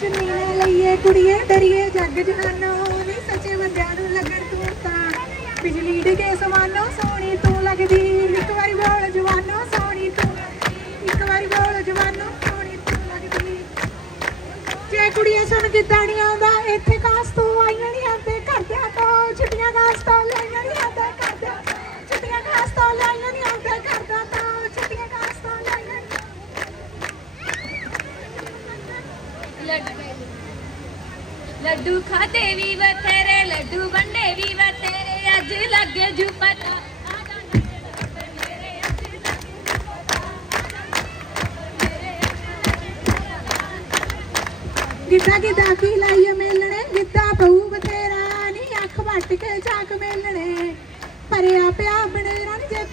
चुन्नी ने लईए कुड़िए डरिए जग जहानो नी सच्चे बंदियां नूं लगण तू तां बिजली डिगे समानो सोहणी तू लगदी इक वारी बोल जवानो सोहणी तू इक वारी बोल जवानो सोहणी तू लगदी जे कुड़िए सुन गिद्धा नहीं आउंदा इत्थे कास तू आईयां नहीं आंदे घरदियां तो छुट्टियां कास तो लाईयां नहीं आंदे घरदियां छुट्टियां कास तो लाईयां नहीं आंदे घरदा तो छुट्टियां कास तो लाईयां लड्डू खाते भी बथेरे लड्डू बंडे भी बथेरे अज लगे जू पता गिद्धा गिद्धा की लाइए मेलने गिद्धा बहु बथेरा नी अख बट के चाक मेलने पर पिया बनेरा नी जे